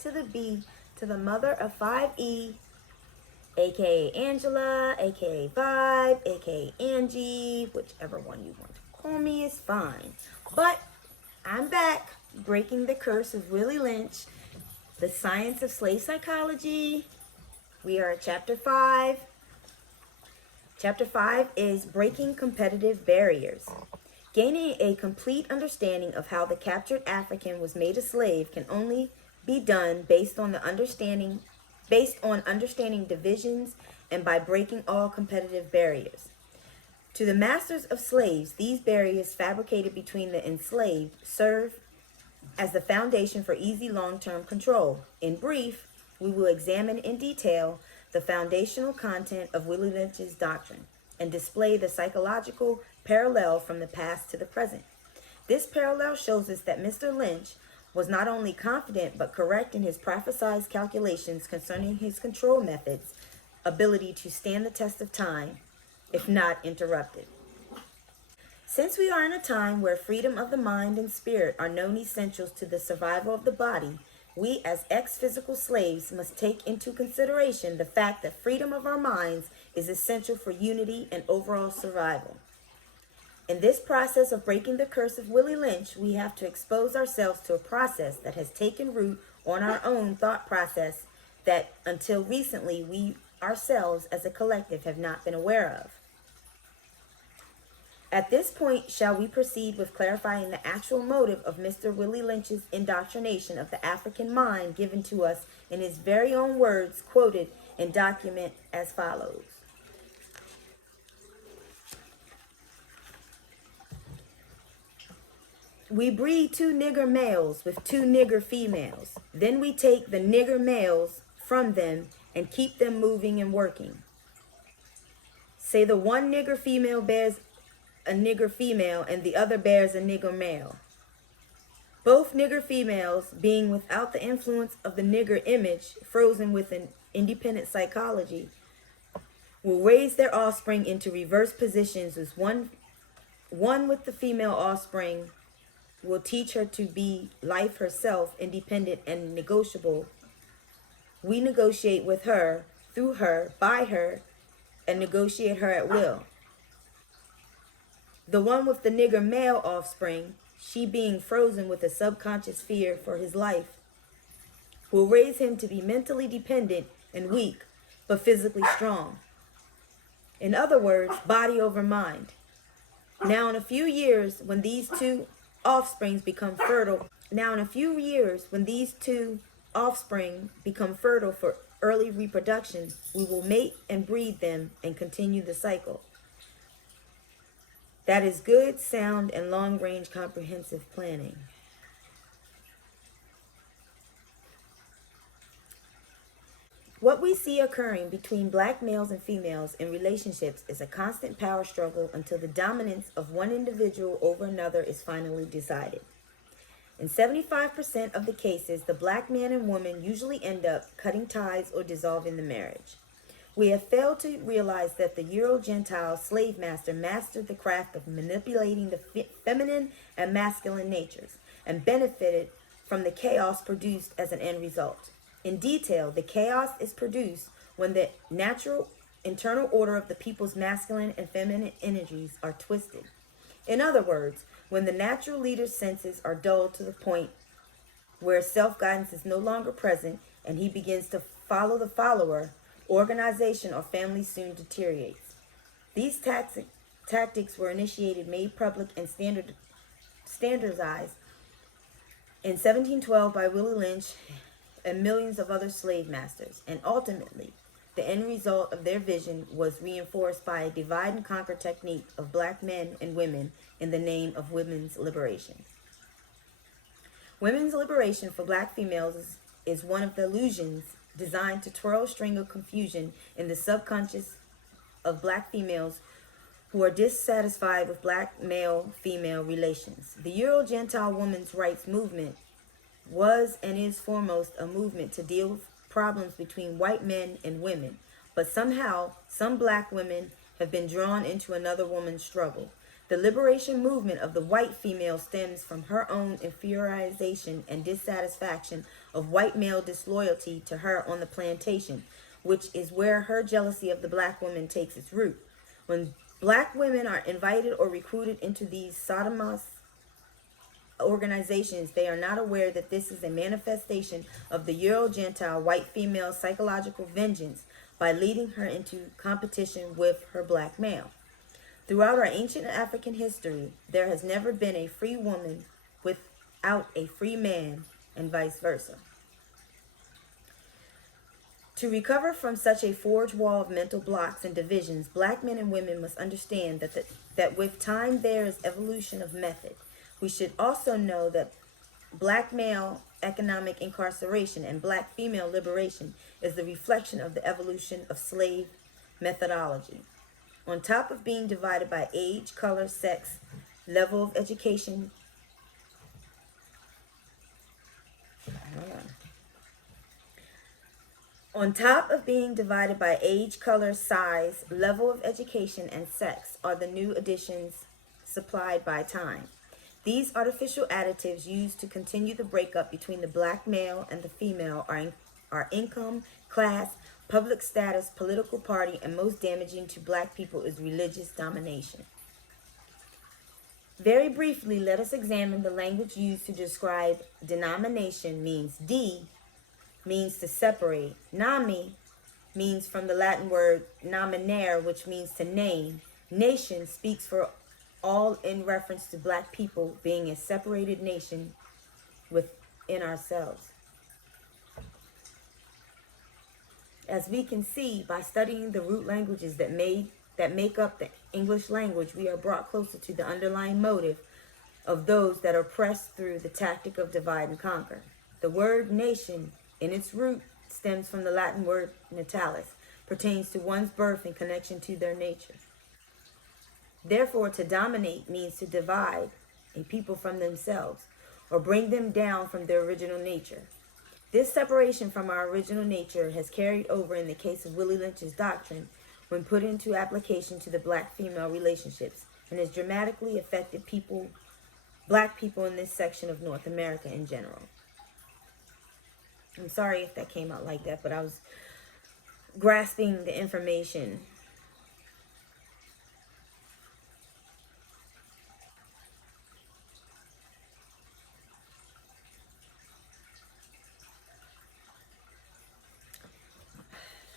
to the B to the mother of 5E, aka Angela, aka Vibe, aka Angie, whichever one you want to call me is fine. But I'm back, breaking the curse of Willie Lynch, the science of slave psychology. We are at chapter 5. Chapter 5 is breaking competitive barriers. Gaining a complete understanding of how the captured African was made a slave can only be done based on understanding divisions and by breaking all competitive barriers. To the masters of slaves, these barriers fabricated between the enslaved serve as the foundation for easy long-term control. In brief, we will examine in detail the foundational content of Willie Lynch's doctrine and display the psychological parallel from the past to the present. This parallel shows us that Mr. Lynch was not only confident but correct in his prophesied calculations concerning his control methods' ability to stand the test of time, if not interrupted. Since we are in a time where freedom of the mind and spirit are known essentials to the survival of the body, we as ex-physical slaves must take into consideration the fact that freedom of our minds is essential for unity and overall survival. In this process of breaking the curse of Willie Lynch, we have to expose ourselves to a process that has taken root on our own thought process that until recently we ourselves as a collective have not been aware of. At this point, shall we proceed with clarifying the actual motive of Mr. Willie Lynch's indoctrination of the African mind given to us in his very own words quoted in document as follows. We breed 2 nigger males with 2 nigger females. Then we take the nigger males from them and keep them moving and working. Say the one nigger female bears a nigger female and the other bears a nigger male. Both nigger females, being without the influence of the nigger image, frozen with an independent psychology, will raise their offspring into reverse positions as one with the female offspring will teach her to be life herself, independent and negotiable. We negotiate with her, through her, by her, and negotiate her at will. The one with the nigger male offspring, she being frozen with a subconscious fear for his life, will raise him to be mentally dependent and weak, but physically strong. In other words, body over mind. Now in a few years, when these two offspring become fertile for early reproduction, we will mate and breed them and continue the cycle. That is good, sound, and long-range comprehensive planning. What we see occurring between black males and females in relationships is a constant power struggle until the dominance of one individual over another is finally decided. In 75% of the cases, the black man and woman usually end up cutting ties or dissolving the marriage. We have failed to realize that the Euro-Gentile slave master mastered the craft of manipulating the feminine and masculine natures and benefited from the chaos produced as an end result. In detail, the chaos is produced when the natural internal order of the people's masculine and feminine energies are twisted. In other words, when the natural leader's senses are dulled to the point where self-guidance is no longer present and he begins to follow the follower, organization or family soon deteriorates. These tactics were initiated, made public, and standardized in 1712 by Willie Lynch and millions of other slave masters, and ultimately, the end result of their vision was reinforced by a divide and conquer technique of black men and women in the name of women's liberation. Women's liberation for black females is one of the illusions designed to twirl a string of confusion in the subconscious of black females who are dissatisfied with black male-female relations. The Euro-Gentile women's rights movement was and is foremost a movement to deal with problems between white men and women, but somehow some black women have been drawn into another woman's struggle. The liberation movement of the white female stems from her own inferiorization and dissatisfaction of white male disloyalty to her on the plantation, which is where her jealousy of the black woman takes its root. When black women are invited or recruited into these sodomous organizations, they are not aware that this is a manifestation of the Euro-Gentile white female psychological vengeance by leading her into competition with her black male. Throughout our ancient African history, there has never been a free woman without a free man, and vice versa. To recover from such a forged wall of mental blocks and divisions, black men and women must understand that with time there is evolution of method. We should also know that black male economic incarceration and black female liberation is the reflection of the evolution of slave methodology. On top of being divided by age, color, sex, level of education, On top of being divided by age, color, size, level of education, and sex are the new additions supplied by time. These artificial additives used to continue the breakup between the black male and the female are income, class, public status, political party, and most damaging to black people is religious domination. Very briefly, let us examine the language used to describe denomination. Means to separate. Nami means from the Latin word nominare, which means to name. Nation speaks for all in reference to black people being a separated nation within ourselves. As we can see by studying the root languages that make up the English language, we are brought closer to the underlying motive of those that are pressed through the tactic of divide and conquer. The word nation in its root stems from the Latin word natalis, pertains to one's birth in connection to their nature. Therefore, to dominate means to divide a people from themselves or bring them down from their original nature. This separation from our original nature has carried over in the case of Willie Lynch's doctrine when put into application to the black-female relationships and has dramatically affected black people in this section of North America in general. I'm sorry if that came out like that, but I was grasping the information.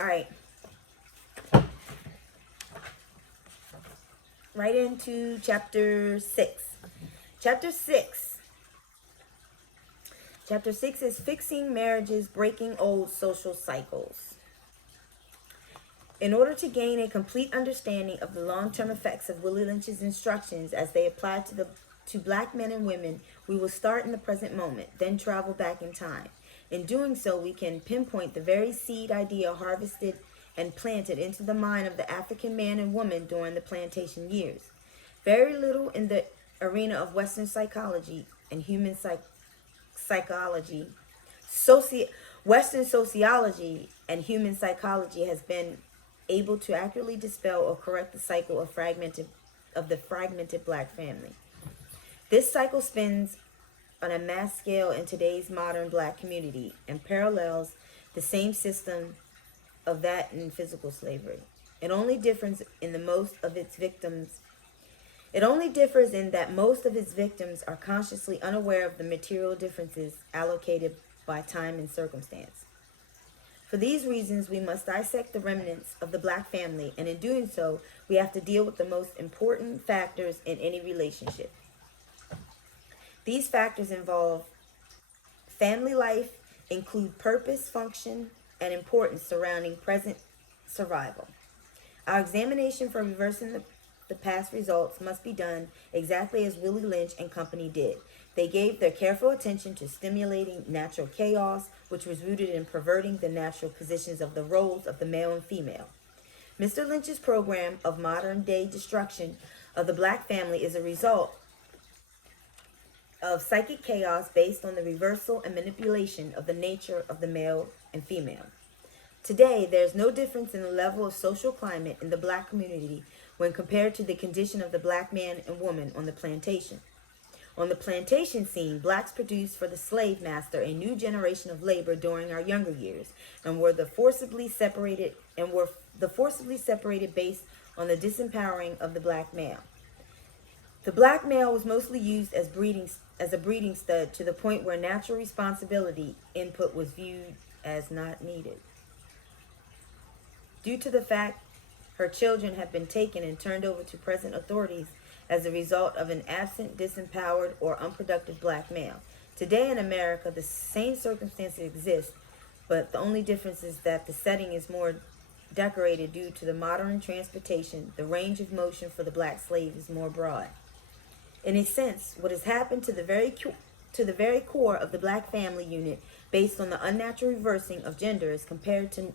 All right. Right into chapter 6. Chapter 6 is fixing marriages, breaking old social cycles. In order to gain a complete understanding of the long-term effects of Willie Lynch's instructions as they apply to black men and women, we will start in the present moment, then travel back in time. In doing so, we can pinpoint the very seed idea harvested and planted into the mind of the African man and woman during the plantation years. Very little in the arena of Western psychology and human Western sociology and human psychology has been able to accurately dispel or correct the cycle of the fragmented black family. This cycle spins on a mass scale in today's modern black community and parallels the same system of that in physical slavery. It only differs in that most of its victims are consciously unaware of the material differences allocated by time and circumstance. For these reasons, we must dissect the remnants of the black family, and in doing so, we have to deal with the most important factors in any relationship. These factors involve family life, include purpose, function, and importance surrounding present survival. Our examination for reversing the past results must be done exactly as Willie Lynch and company did. They gave their careful attention to stimulating natural chaos, which was rooted in perverting the natural positions of the roles of the male and female. Mr. Lynch's program of modern-day destruction of the black family is a result of psychic chaos based on the reversal and manipulation of the nature of the male and female. Today, there is no difference in the level of social climate in the black community when compared to the condition of the black man and woman on the plantation. On the plantation scene, blacks produced for the slave master a new generation of labor during our younger years, and were forcibly separated based on the disempowering of the black male. The black male was mostly used as a breeding stud, to the point where natural responsibility input was viewed as not needed. Due to the fact her children have been taken and turned over to present authorities as a result of an absent, disempowered, or unproductive black male. Today in America, the same circumstances exist, but the only difference is that the setting is more decorated due to the modern transportation. The range of motion for the black slave is more broad. In a sense, what has happened to the very core of the black family unit, based on the unnatural reversing of gender, is compared to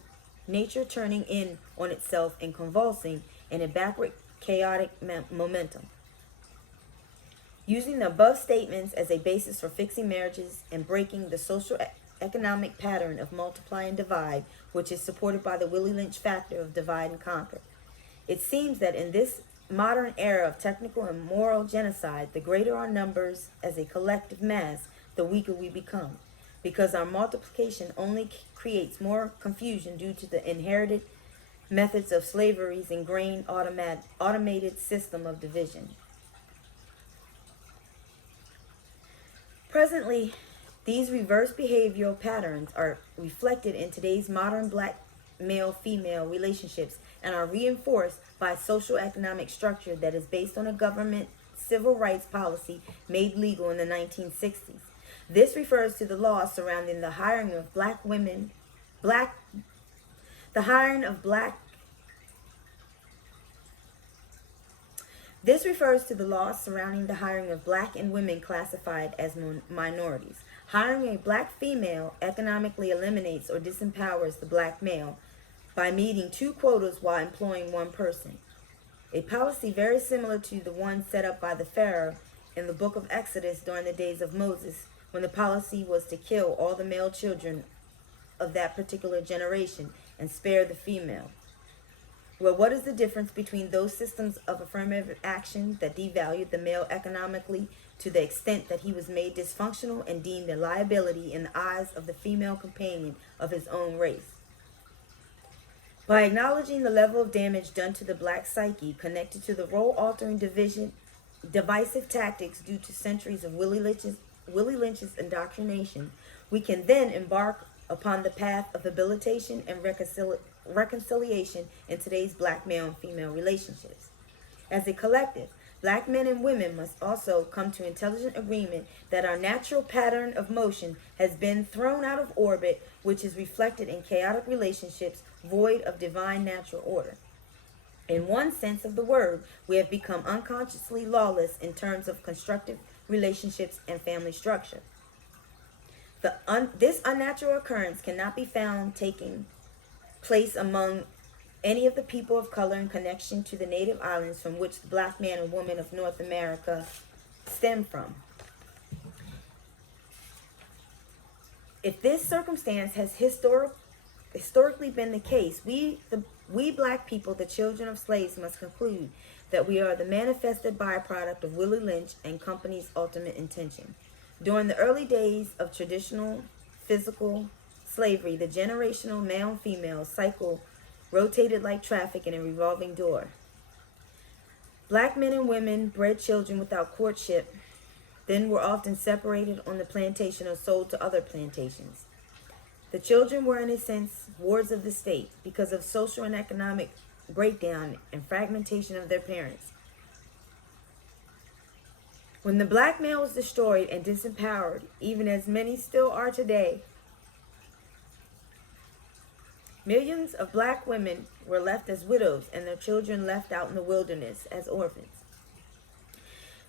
nature turning in on itself and convulsing in a backward, chaotic momentum. Using the above statements as a basis for fixing marriages and breaking the social economic pattern of multiply and divide, which is supported by the Willie Lynch factor of divide and conquer, it seems that in this modern era of technical and moral genocide, the greater our numbers as a collective mass, the weaker we become, because our multiplication only creates more confusion due to the inherited methods of slavery's ingrained automated system of division. Presently, these reverse behavioral patterns are reflected in today's modern black male-female relationships and are reinforced by a social economic structure that is based on a government civil rights policy made legal in the 1960s. This refers to the law surrounding the hiring of black women, This refers to the laws surrounding the hiring of black and women classified as minorities. Hiring a black female economically eliminates or disempowers the black male by meeting 2 quotas while employing 1 person. A policy very similar to the one set up by the Pharaoh in the book of Exodus during the days of Moses, when the policy was to kill all the male children of that particular generation and spare the female. Well, what is the difference between those systems of affirmative action that devalued the male economically to the extent that he was made dysfunctional and deemed a liability in the eyes of the female companion of his own race? By acknowledging the level of damage done to the black psyche connected to the role-altering divisive tactics due to centuries of Willie Lynch's indoctrination, we can then embark upon the path of habilitation and reconciliation in today's black male and female relationships. As a collective, black men and women must also come to intelligent agreement that our natural pattern of motion has been thrown out of orbit, which is reflected in chaotic relationships void of divine natural order. In one sense of the word, we have become unconsciously lawless in terms of constructive relationships and family structure. This unnatural occurrence cannot be found taking place among any of the people of color in connection to the native islands from which the black man and woman of North America stem from. If this circumstance has historically been the case, we black people, the children of slaves, must conclude that we are the manifested byproduct of Willie Lynch and company's ultimate intention. During the early days of traditional physical slavery, the generational male and female cycle rotated like traffic in a revolving door. Black men and women bred children without courtship, then were often separated on the plantation or sold to other plantations. The children were, in a sense, wards of the state because of social and economic breakdown and fragmentation of their parents. When the black male was destroyed and disempowered, even as many still are today, millions of black women were left as widows and their children left out in the wilderness as orphans.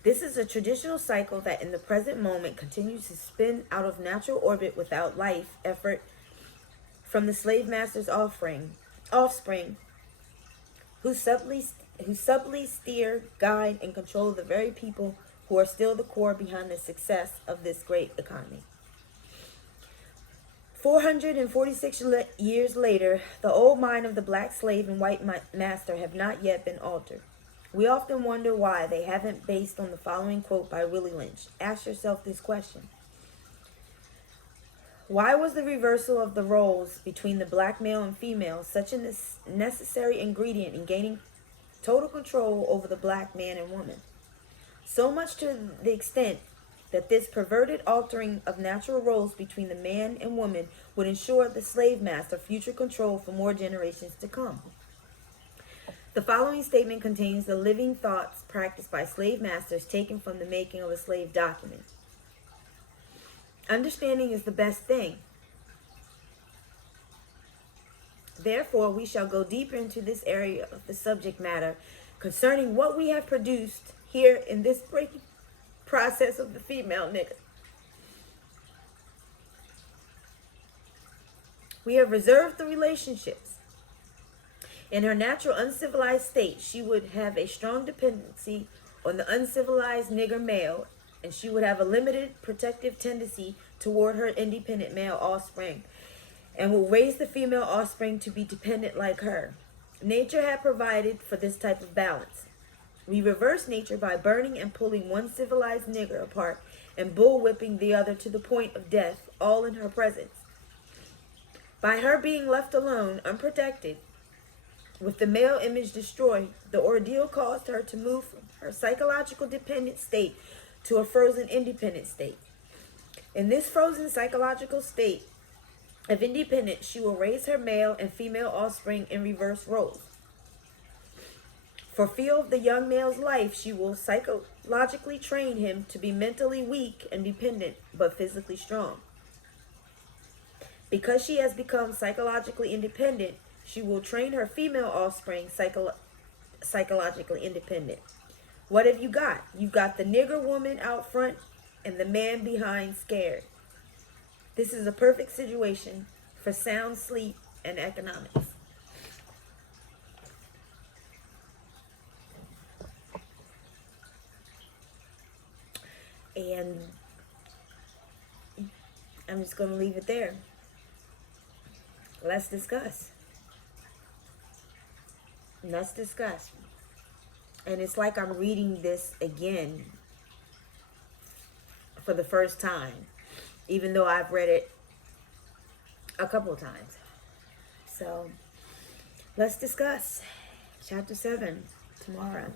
This is a traditional cycle that in the present moment continues to spin out of natural orbit without life effort from the slave master's offspring, who subtly steer, guide, and control the very people who are still the core behind the success of this great economy. 446 years later, the old mind of the black slave and white master have not yet been altered. We often wonder why they haven't, based on the following quote by Willie Lynch. Ask yourself this question. Why was the reversal of the roles between the black male and female such a necessary ingredient in gaining total control over the black man and woman? So much to the extent that this perverted altering of natural roles between the man and woman would ensure the slave master future control for more generations to come. The following statement contains the living thoughts practiced by slave masters taken from the making of a slave document. Understanding is the best thing. Therefore, we shall go deeper into this area of the subject matter concerning what we have produced here in this breaking process of the female nigger. We have reserved the relationships. In her natural uncivilized state, she would have a strong dependency on the uncivilized nigger male, and she would have a limited protective tendency toward her independent male offspring, and will raise the female offspring to be dependent like her. Nature had provided for this type of balance. We reverse nature by burning and pulling one civilized nigger apart and bullwhipping the other to the point of death, all in her presence. By her being left alone, unprotected, with the male image destroyed, the ordeal caused her to move from her psychological dependent state to a frozen independent state. In this frozen psychological state of independence, she will raise her male and female offspring in reverse roles. For fear of the young male's life, she will psychologically train him to be mentally weak and dependent, but physically strong. Because she has become psychologically independent, she will train her female offspring psychologically independent. What have you got? You've got the nigger woman out front and the man behind scared. This is a perfect situation for sound sleep and economics. And I'm just going to leave it there. Let's discuss. Let's discuss. And it's like I'm reading this again for the first time, even though I've read it a couple of times. So let's discuss chapter 7 tomorrow.